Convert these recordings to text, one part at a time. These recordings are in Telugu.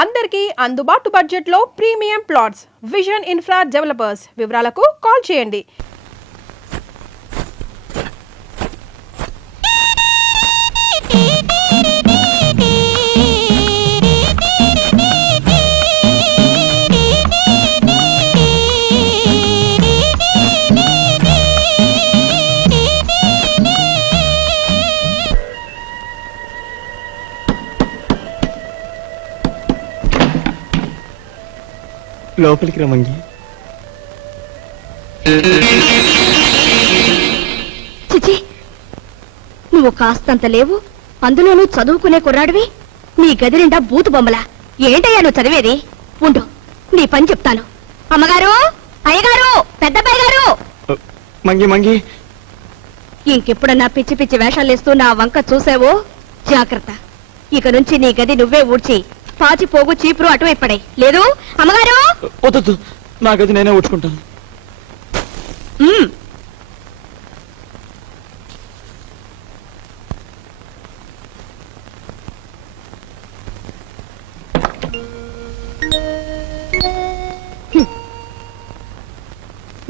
అందరికీ అందుబాటు బడ్జెట్లో premium plots vision infra developers. వివరాలకు కాల్ చేయండి. లోపలికి రమంగి. చిచి, నువ్వు కాస్తంత లేవు, అందులోనూ చదువుకునే కుర్రాడివి. నీ గది నిండా బూతు బొమ్మలా. ఏంటయ్యా నువ్వు చదివేది? ఉండు, నీ పని చెప్తాను. అమ్మగారు, అయ్యగారు, పెద్దబ్బాయి గారు. మంగి మంగి, ఇంకెప్పుడన్నా పిచ్చి పిచ్చి వేషాలేస్తూ నా వంక చూసావో జాగ్రత్త. ఇక నుంచి నీ గది నువ్వే ఊడ్చి పాచి పోగు చీపురు అటువైపు పడే. లేదు అమ్మగారు? వద్దు, నా గది నేనే ఊడ్చుకుంటాను.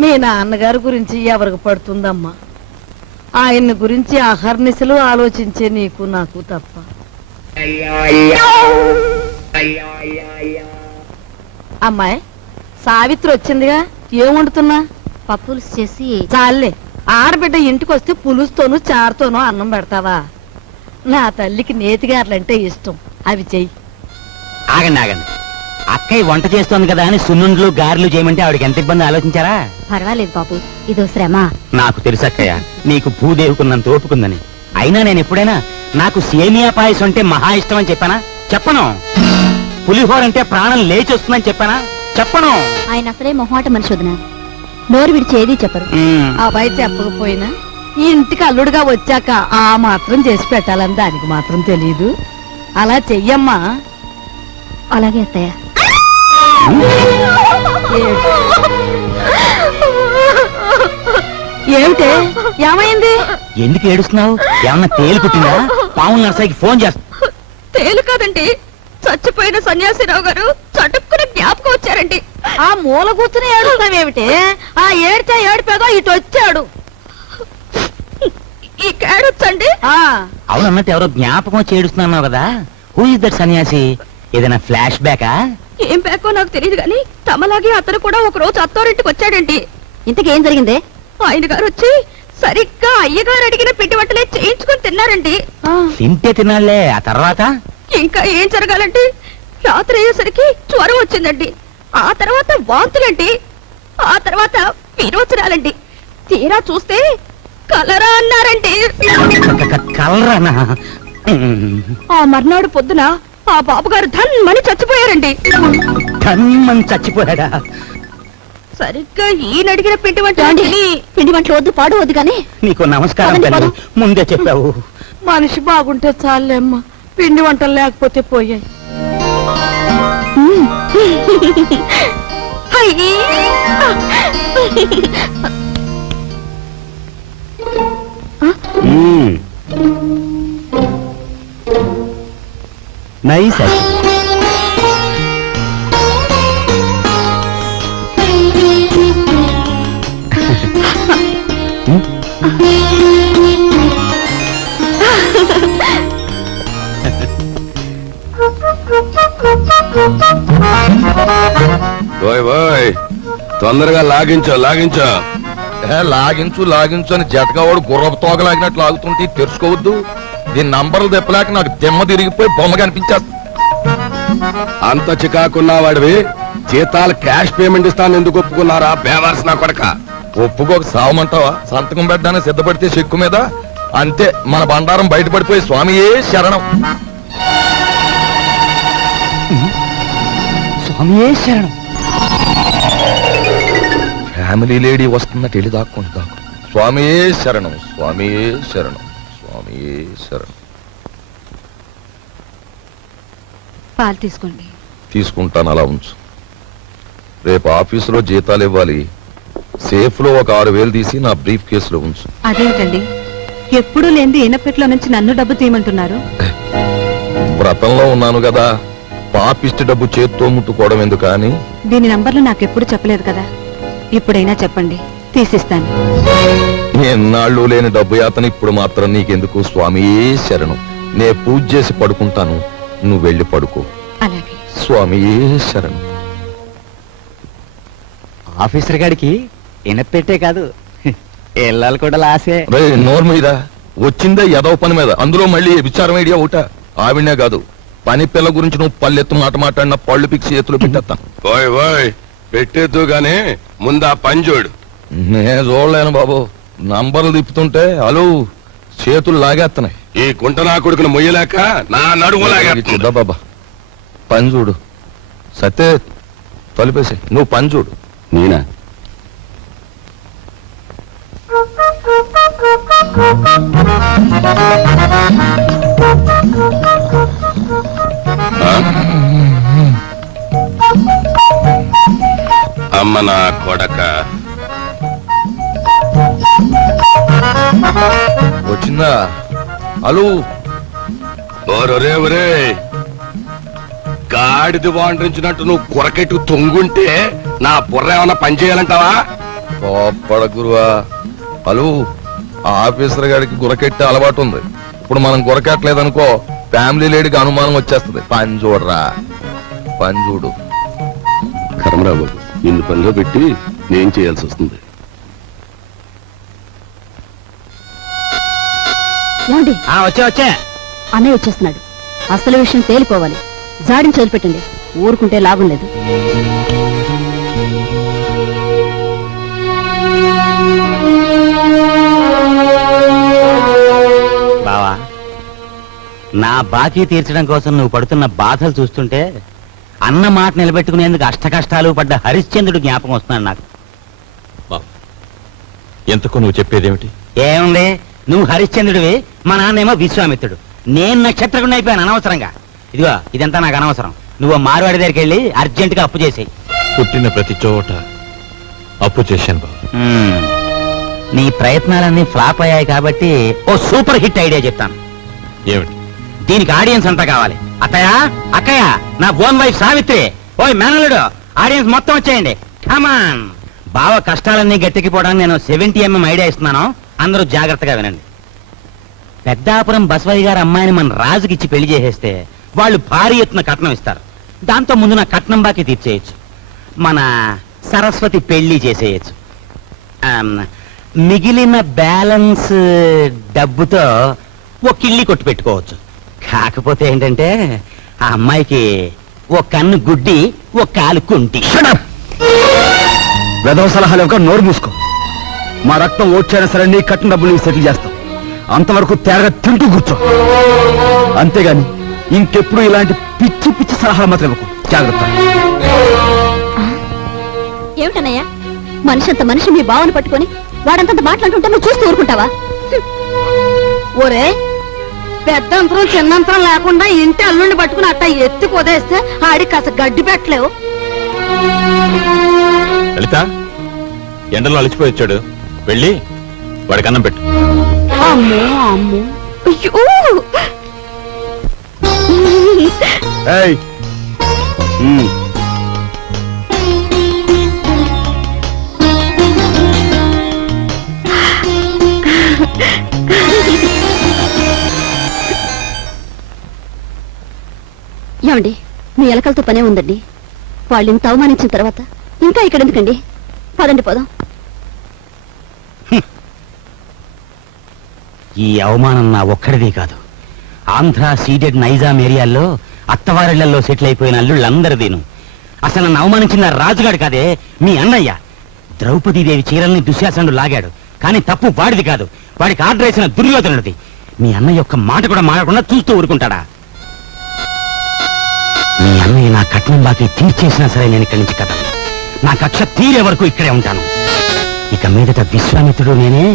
మీ నాన్నగారి గురించి ఎవరికి పడుతుందమ్మా? ఆయన గురించి అహర్నిశలు ఆలోచించే నీకు నాకు తప్ప. అమ్మాయి సావిత్రి వచ్చిందిగా, ఏం వండుతున్నా? పప్పులుసు చేసి. చాలే, ఆడబిడ్డ ఇంటికి వస్తే పులుసుతోనూ చారుతోనూ అన్నం పెడతావా? నా తల్లికి నేతిగారులంటే ఇష్టం, అవి చెయ్యి. ఆగండి ఆగండి, అక్కయ్య వంట చేస్తోంది కదా అని సున్నుండ్లు గారెలు చేయమంటే ఆవిడకి ఎంత ఇబ్బంది ఆలోచించారా? పర్వాలేదు బాబు, ఇదో శ్రమ. నాకు తెలుసు అక్కయ్య, నీకు భూదేవుకున్నంత ఓపుకుందని. అయినా నేను ఎప్పుడైనా నాకు సేమియా పాయసం అంటే మహా ఇష్టం అని చెప్పానా? చెప్పను. పులిహోర అంటే ప్రాణం లేచి వస్తుందని చెప్పానా? చెప్పను. ఆయన అసలే మొహమాట మనిషి వదిన, నోరు విడిచేది చెప్పరు. అబ్బాయి చెప్పకపోయినా ఈ ఇంటికి అల్లుడుగా వచ్చాక ఆ మాత్రం చేసి పెట్టాలని దానికి మాత్రం తెలీదు. అలా చెయ్యమ్మా. అలాగే అత్తయ్య. ఏమిటే, ఏమైంది? ఎందుకు ఏడుస్తున్నావు? ఏమన్నా తేలు కుట్టిందా? పావుల నర్సాయికి ఫోన్ చేస్తా. తేలు కాదండి, చచ్చిపోయిన సన్యాసిరావు గారు చటుక్కున జ్ఞాపకం వచ్చారండి. ఆ మూల కూర్చుని ఏడుస్తావేమిటే? ఆ ఏడితే ఏడిపేదో ఇటు వచ్చాడు. ఈ కేడొచ్చండి. అవునన్నట్టు ఎవరో జ్ఞాపకం వచ్చి ఏడుస్తున్నావు కదా, హూ ఇస్ దట్ సన్యాసి? ఏదైనా ఫ్లాష్ బ్యాకా? ఏం బ్యాకో నాకు తెలియదు గాని తమలాగే అతను కూడా ఒక రోజు అత్తోరింటికి వచ్చాడండి. ఇంతకేం జరిగిందే? ఆయన గారు వచ్చి సరిగ్గా అయ్యగారు అడిగిన పిండి వంటలే చేయించుకుని తిన్నారండి. తింటే తినాలే, ఆ తర్వాత ఇంకా ఏం జరగాలండి, రాత్రి అయ్యేసరికి జ్వరం వచ్చిందండి. ఆ తర్వాత వాంతులండి. ఆ తర్వాత విరోచనాలండి. తీరా చూస్తే కలరా అన్నారండి. కలరానా? ఆ మర్నాడు పొద్దున ఆ బాబుగారు ధన్మని చచ్చిపోయారండి. ధన్మని చచ్చిపోయాడా? సరిగ్గా ఈయన అడిగిన పిండి వంటలు వద్దు, పాడు వద్దు కానీ. నీకు నమస్కారం తల్లి, ముందే చెప్పావు. మనిషి బాగుంటే చాలేమ్మా, పిండి వంటలు లేకపోతే పోయాయి. నైస్. తొందరగా లాగించో లాగించు అని జతకావాడు గుర్రపు తోక లాగినట్లు లాగుతుంటే తెరుచుకోవద్దు. దీని నంబర్లు తెప్పలేక నాకు దెమ్మ తిరిగిపోయి బొమ్మ కనిపించేస్తా. అంత చికాకున్నా వాడివి జీతాలు క్యాష్ పేమెంట్ ఇస్తాను ఎందుకు ఒప్పుకున్నారా బేవర్స్ నా కొడక? ఒప్పుకోక సావమంటావా? సంతకం పెట్టడానికి సిద్ధపడితే చెక్కు మీద అంతే మన బండారం బయటపడిపోయి స్వామియే శరణం. స్వామియే శరణం. ఫ్యామిలీ లేడీ వస్తున్నట్టు వెళ్ళి దాక్కుంటా. స్వామియే శరణం, స్వామియే శరణం, స్వామియే శరణం. పాలు తీసుకోండి. తీసుకుంటాను, అలా ఉంచు. రేపు ఆఫీసులో జీతాలు ఇవ్వాలి. సేఫ్ లో ఒక 6,000 తీసి నా బ్రీఫ్ కేసులో ఉంచు. అదేంటండి, ఎప్పుడూ లేని ఈనపెట్లో నుంచి నన్ను డబ్బు తీయమంటున్నారు? వ్రతంలో ఉన్నాను కదా, పాపిష్టి డబ్బు చేత్తో ముట్టుకోవడం ఎందుకు అని దీని నంబర్లు నాకెప్పుడు చెప్పలేదు కదా, ఇప్పుడైనా చెప్పండి, తీసిస్తాను. ఎన్నాళ్ళు లేని డబ్బు యాతన ఇప్పుడు మాత్రం నీకెందుకు? స్వామి శరణం. నే పూజ చేసి పడుకుంటాను, నువ్వు వెళ్ళి పడుకో. అలాగే. స్వామి శరణం. ఆఫీసర్ గారికి ఇనపెట్టే కాదు ఇళ్ళాలు కూడా లాసే. రే నోరు మీద వచ్చిందే ఎదవ పని మీద, అందులో మళ్ళీ విచారం ఐడియా ఒకట. ఆవిడనే కాదు, పని పిల్ల గురించి నువ్వు పల్లెత్తు మాట మాట్లాడిన పళ్ళు పిక్సి చేతులు పెట్టేస్తాను. ఓయ్ ఓయ్ పెట్టేద్దు గాని ముందా పని చూడు. నే చూడలేను బాబు, నంబర్లు తిప్పుతుంటే అలు చేతులు లాగేస్తున్నాయి. ఈ కుంట నా కొడుకును మొయ్యలేక నా నడుము లాగేస్తుంది. చూద్దా బాబా, పని చూడు. సత్తే తలుపేసి నువ్వు పని చూడు. నేనా? అమ్మ నా కొడక వచ్చిందా అలు? ఒరే ఒరే గాడిది వాండ్రించినట్టు నువ్వు కొరకెట్టు తొంగుంటే నా బుర్ర ఏమన్నా పని చేయాలంటావా? కోప్పడ గురువా. అలు, ఆఫీసర్ గారికి గురకెట్టే అలవాటు ఉంది. ఇప్పుడు మనం గురకెట్టలేదనుకో ఫ్యామిలీ లేడీకి అనుమానం వచ్చేస్తుంది. పని చూడరా, పని చూడు. కర్మరావు నిన్ను పనిలో పెట్టి నేను చేయాల్సి వస్తుంది. ఏమండి, వచ్చే అన్నయ్య వచ్చేస్తున్నాడు. అసలు విషయం తేలిపోవాలి. జాడిని వదిలిపెట్టండి, ఊరుకుంటే లాభం లేదు. బావా, నా బాకీ తీర్చడం కోసం నువ్వు పడుతున్న బాధలు చూస్తుంటే అన్న మాట నిలబెట్టుకునేందుకు అష్టకష్టాలు పడ్డ హరిశ్చంద్రుడు జ్ఞాపకం వస్తున్నాడు నాకు. ఎంతకు నువ్వు చెప్పేదేమిటి? ఏముంది, నువ్వు హరిశ్చంద్రుడివి, మా నాన్నేమో విశ్వామిత్రుడు. నేను నక్షత్రకుండా అయిపోయాను అనవసరంగా. ఇదిగో ఇదంతా నాకు అనవసరం. నువ్వు మార్వాడి దగ్గరికి వెళ్ళి అర్జెంటుగా అప్పు చేసేయి. పుట్టిన ప్రతి చోట అప్పు చేశాను బాబు. నీ ప్రయత్నాలన్నీ ఫ్లాప్ అయ్యాయి కాబట్టి ఓ సూపర్ హిట్ ఐడియా చెప్తాను. ఏమిటి? దీనికి ఆడియన్స్ అంతా కావాలి. అత్తయ్య, అక్కయ్య, నా ఓన్ వైఫ్ సావిత్రి, ఓయ్ మేనల్లుడు, ఆడియన్స్ మొత్తం వచ్చేయండి. కమాన్. బావ కష్టాలన్నీ గట్టెక్కిపోవడానికి నేను 70mm ఐడియా ఇస్తున్నాను. అందరూ జాగ్రత్తగా వినండి. పెద్దాపురం బసవయ్య గారి అమ్మాయిని మన రాజుకిచ్చి పెళ్లి చేసేస్తే వాళ్ళు భారీ ఎత్తున కట్నం ఇస్తారు. దాంతో ముందు నా కట్నం బాకీ తీర్చేయచ్చు. మన సరస్వతి పెళ్లి చేసేయచ్చు. మిగిలిన బ్యాలెన్స్ డబ్బుతో ఓ కిళ్ళి కొట్టు పెట్టుకోవచ్చు. కాకపోతే ఏంటంటే ఆ అమ్మాయికి ఓ కన్ను గుడ్డి, ఓ కాలు కుంటి. వెధవ సలహాలు ఒక నోరు మూసుకో. మా రక్తం ఓడ్చైనా సరే నీ కట్టిన డబ్బులు నీకు సెటిల్ చేస్తాం. అంతవరకు తేరగా తింటూ కూర్చో. అంతేగాని ఇంకెప్పుడు ఇలాంటి పిచ్చి పిచ్చి సలహాలు మాత్రం ఇవ్వకు. జాగ్రత్త. ఏమిటన్నయ్యా, మనిషి అంత మనిషి మీ బావని పట్టుకొని వాడంతంత మాట్లాడుతుంటే నువ్వు చూస్తూ ఊరుకుంటావా? ఒరే, పెద్దంతరం చిన్నంతరం లేకుండా ఇంటి అల్లుండి పట్టుకుని అట్ట ఎత్తి కొదేస్తే ఆడికి కాస్త గడ్డి పెట్టలేవు. లలిత, ఎండలో అలిచిపోయి వచ్చాడు, వెళ్ళి వాడికి అన్నం పెట్టు. అమ్మో అమ్మో, అయ్యో. ఏయ్, ఏమండి, మీ ఎలకలతో పనే ఉందండి. వాళ్ళు ఇంత అవమానించిన తర్వాత ఇంకా ఇక్కడ ఎందుకండి? పదండి పోదాం. ఈ అవమానం నా ఒక్కడిది కాదు. ఆంధ్ర సీడెడ్ నైజాం ఏరియాల్లో అత్తవారిళ్లలో సెటిల్ అయిపోయిన అల్లుళ్ళందరిదీను. అసలు నన్ను అవమానించిన రాజుగాడు కాదే, మీ అన్నయ్య. ద్రౌపదీదేవి చీరల్ని దుశ్శాసనుడు లాగాడు, కానీ తప్పు వాడిది కాదు, వాడికి ఆర్డర్ వేసిన దుర్యోధనుడిది. మీ అన్నయ్య ఒక్క మాట కూడా మాడకుండా చూస్తూ ఊరుకుంటాడా? మీ అన్నయ్య నా కట్నం బాకీ తీర్చేసినా సరే నేను ఇక్కడి నుంచి కదలను. నా కక్ష తీరే వరకు ఇక్కడే ఉంటాను. ఇక మీదట విశ్వామిత్రుడు నేనే,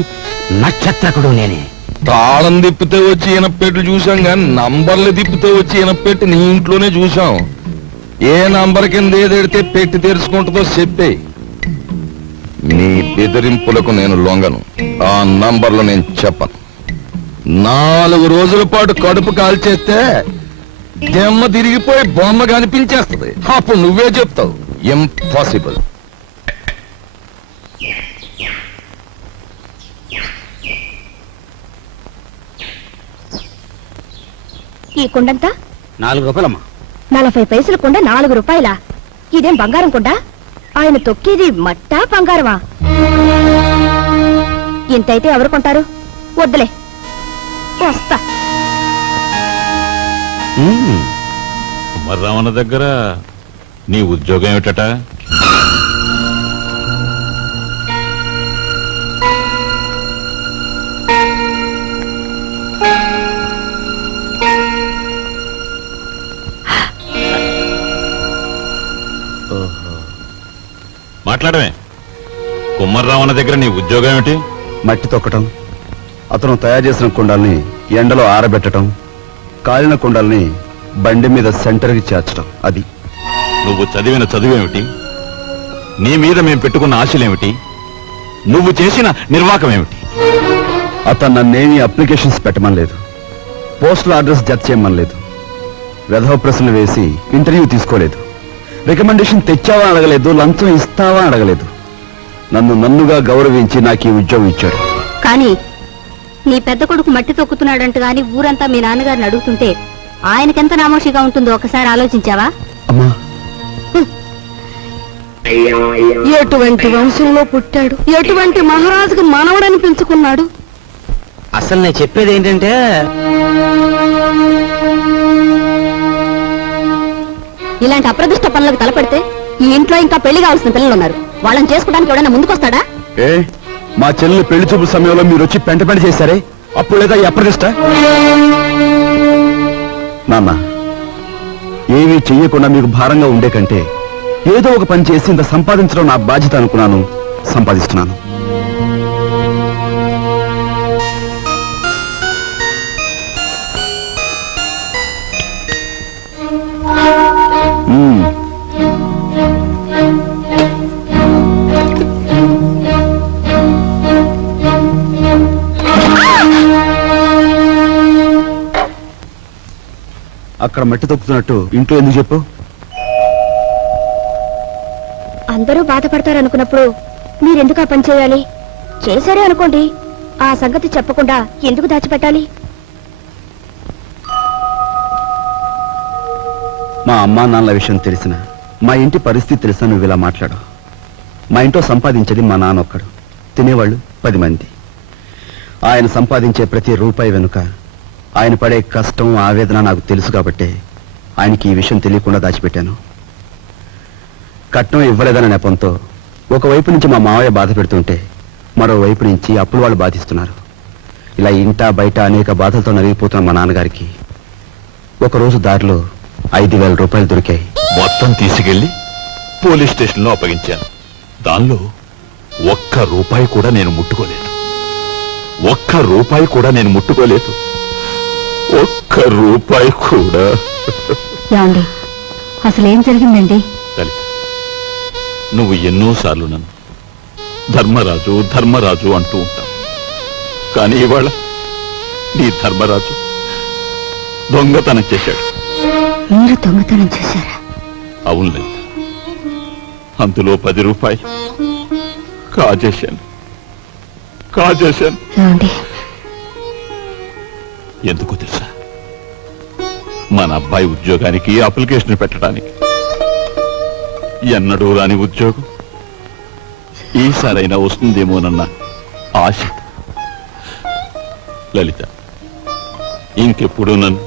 నక్షత్రకుడు నేనే. తాళం తిప్పితే వచ్చి ఈనపెట్లు చూసాం కానీ నంబర్లు తిప్పితే వచ్చి ఈనపెట్టి నీ ఇంట్లోనే చూసాం. ఏ నంబర్ కింద ఏదెడితే పెట్టి తెరుచుకుంటుందో చెప్పే. నీ బెదిరింపులకు నేను లొంగను. ఆ నంబర్లు నేను చెప్పను. 4 రోజుల పాటు కడుపు కాల్చేస్తే దెమ్మ తిరిగిపోయి బొమ్మ కనిపించేస్తుంది. అప్పుడు నువ్వే చెప్తావు ఇంపాసిబుల్. ఈ కుండంతా 4 రూపాయలమ్మా. 40 పైసల కుండ 4 రూపాయలా? ఇదేం బంగారం కుండ? ఆయన తొక్కేది మట్టా బంగారమా? ఇంతైతే ఎవరు కొంటారు? వద్దులే, వస్తా. కుమారరామన్న దగ్గర నీ ఉద్యోగం ఏమిటట? మాట్లాడమే. కుమారరామన్న దగ్గర నీ ఉద్యోగం ఏమిటి? మట్టి తొక్కటం, అతను తయారు చేసిన కుండల్ని ఎండలో ఆరబెట్టడం, కాలిన కుండల్ని బండి మీద సెంటర్కి చేర్చడం. అది. నువ్వు చదివిన చదువేమిటి? నీ మీద మేం పెట్టుకున్న ఆశలేమిటి? నువ్వు చేసిన నిర్వాకం ఏమిటి? అతను నన్నేమి అప్లికేషన్స్ పెట్టమనలేదు, పోస్టల్ అడ్రస్ జత చేయమనలేదు, వెధవ ప్రశ్నలు వేసి ఇంటర్వ్యూ తీసుకోలేదు, రికమెండేషన్ తెచ్చావా అడగలేదు, లంచం ఇస్తావా అడగలేదు. నన్నుగా గౌరవించి నాకు ఈ ఉద్యోగం ఇచ్చాడు. కానీ నీ పెద్ద కొడుకు మట్టి తొక్కుతున్నాడంట గాని ఊరంతా మీ నాన్నగారిని అడుగుతుంటే ఆయనకెంత నామోషిగా ఉంటుందో ఒకసారి ఆలోచించావా? అమ్మా, ఎటువంటి వంశంలో పుట్టాడు, ఎటువంటి మహారాజుకు మనవడని పెంచుకున్నాడు. అసలు నేను చెప్పేది ఏంటంటే, ఇలాంటి అప్రదిష్ట పనులకు తలపెడితే ఈ ఇంట్లో ఇంకా పెళ్లి కావాల్సిన పిల్లలు ఉన్నారు. వాళ్ళని చేసుకోవడానికి ఎవడైనా ముందుకొస్తాడా? ఏ మా చెల్లెలు పెళ్లి చూపుల సమయంలో మీరు వచ్చి పెంట చేశారే, అప్పుడు లేదా ఈ అప్రదిష్ట? నాన్న, ఏమీ చెయ్యకుండా మీకు భారంగా ఉండే కంటే ఏదో ఒక పని చేసి ఇంత సంపాదించడం నా బాధ్యత అనుకున్నాను, సంపాదిస్తున్నాను. అక్కడ మట్టి తొక్కుతున్నట్టు ఇంట్లో ఎందుకు చెప్పు? అందరూ బాధపడతారనుకున్నప్పుడు మీరెందుకు ఆ పని చేయాలి? చేశారే అనుకోండి, ఆ సంగతి చెప్పకుండా ఎందుకు దాచిపెట్టాలి? మా అమ్మా నాన్నల విషయం తెలిసిన, మా ఇంటి పరిస్థితి తెలిసిన నువ్వు ఇలా మాట్లాడు. మా ఇంట్లో సంపాదించేది మా నాన్న ఒక్కడు, తినేవాళ్ళు 10 మంది. ఆయన సంపాదించే ప్రతి రూపాయి వెనుక ఆయన పడే కష్టం, ఆవేదన నాకు తెలుసు కాబట్టి ఆయనకి ఈ విషయం తెలియకుండా దాచిపెట్టాను. కట్నం ఇవ్వలేదన్న నెపంతో ఒకవైపు నుంచి మా మావయ్య బాధ పెడుతుంటే మరోవైపు నుంచి అప్పులు వాళ్ళు బాధిస్తున్నారు. ఇలా ఇంటా బయట అనేక బాధలతో నలిగిపోతున్న మా నాన్నగారికి ఒకరోజు దారిలో 5,000 రూపాయలు దొరికాయి. మొత్తం తీసుకెళ్లి పోలీస్ స్టేషన్లో అప్పగించాను. దానిలో ఒక్క రూపాయి కూడా నేను ముట్టుకోలేదు. ఒక్క రూపాయి కూడా నేను ముట్టుకోలేదు. ఒక్క రూపాయి కూడా. ఏమండి, అసలేం జరిగిందండి? లలిత, నువ్వు ఎన్నోసార్లు నన్ను ధర్మరాజు ధర్మరాజు అంటూ ఉంటావు. కానీ ఇవాళ నీ ధర్మరాజు దొంగతనం చేశాడు. మీరు దొంగతనం చేశారా? అవును లలిత, అందులో 10 రూపాయలు కాజేశాను. ఏమండి, ఎందుకు తెలుసా? మన అబ్బాయి ఉద్యోగానికి అప్లికేషన్ పెట్టడానికి. ఎన్నడూ రాని ఉద్యోగం ఈసారైనా వస్తుందేమోనన్న ఆశ. లలిత, ఇంకెప్పుడు నన్ను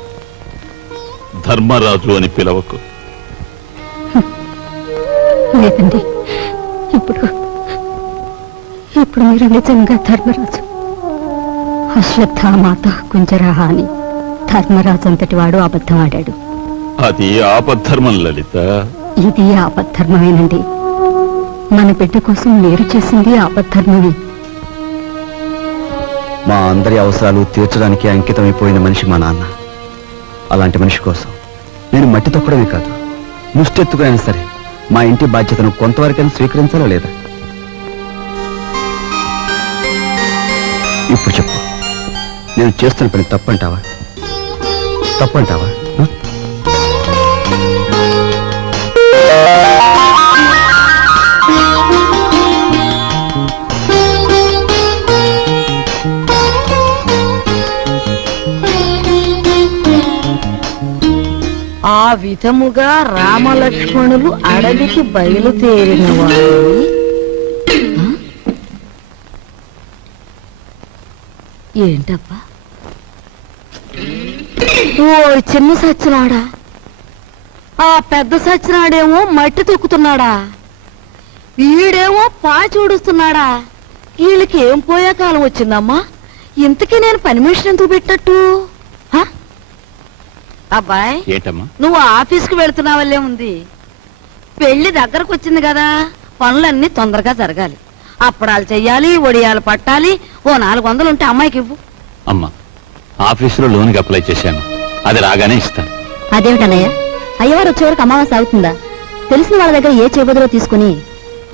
ధర్మరాజు అని పిలవకు. లేదండి, ఇప్పుడు మీరు నిజంగా ధర్మరాజు. అశ్వత్థామాత కుంజరాహ అని ధర్మరాజు అంతటి వాడు అబద్ధం ఆడాడు. అది ఆపద్ధర్మం లలిత. ఇది ఆపద్ధర్మమేనండి. మన బిడ్డ కోసం మీరు చేసింది ఆపద్ధర్మమే. మా అందరి అవసరాలు తీర్చడానికి అంకితమైపోయిన మనిషి మా నాన్న. అలాంటి మనిషి కోసం నేను మట్టి తొక్కడమే కాదు, ముష్టెత్తుకైనా సరే మా ఇంటి బాధ్యతను కొంతవరకైనా స్వీకరించాలా లేదా? ఇప్పుడు చెప్పు, నేను చేస్తున్న పని తప్పంటావా? విధముగా రామలక్ష్మణులు అడవికి బయలుదేరిన వారు ఏంటబ్బా ఓ చిన్న సచ్చినాడా ఆ పెద్ద సచ్చినాడేమో మట్టి తొక్కుతున్నాడా వీడేమో పాచి ఊడుస్తున్నాడా వీళ్ళకి ఏం పోయే కాలం వచ్చిందమ్మా ఇంతకీ నేను పని మనిషిని ఎందుకు పెట్టట్టు హ? అబ్బాయ్ ఏంటమ్మా నువ్వు ఆఫీస్కి వెళుతున్నావల్లే ఉంది పెళ్లి దగ్గరకు వచ్చింది కదా పనులన్నీ తొందరగా జరగాలి అప్పడాలు చెయ్యాలి వడియాలు పట్టాలి ఓ 400 ఉంటే అమ్మాయికి ఇవ్వు అమ్మా ఆఫీసులో లోన్కి అప్లై చేశాను అది రాగానే ఇస్తాను. అదేమిటన్నయ్య అయ్యవారు వచ్చే వరకు అమావాస్య అవుతుందా తెలిసిన వాళ్ళ దగ్గర ఏ చేబదులో తీసుకుని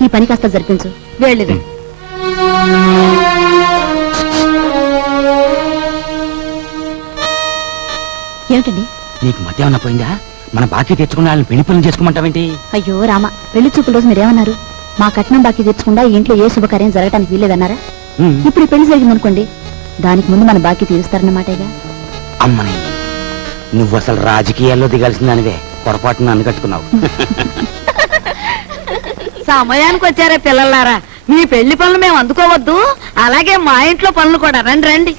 ఈ పని కాస్త జరిపించు. వెళ్ళిరు ఏమిటండి? నీకు మధ్య ఏమన్నా పోయిందా? మన బాకీ తెచ్చుకున్న వాళ్ళని పెళ్లి పనులు చేసుకోమంటావేంటి? అయ్యో రామ, పెళ్లి చూపుల రోజు మీరేమన్నారు? మా కట్నం బాకీ తెచ్చుకుండా ఈ ఇంట్లో ఏ శుభకార్యం జరగడానికి వీల్లేదన్నారా? ఇప్పుడు ఈ పెళ్లి జరిగిందనుకోండి, దానికి ముందు మన బాకీ తీరుస్తారన్నమాటేగా. అమ్మని, నువ్వు అసలు రాజకీయాల్లో దిగాల్సిన దానివే, పొరపాటున అన్నుకట్టుకున్నావు. సమయానికి వచ్చారే పిల్లలారా మీ పెళ్లి పనులు మేము అందుకోవద్దు అలాగే మా ఇంట్లో పనులు కూడా రండి రండి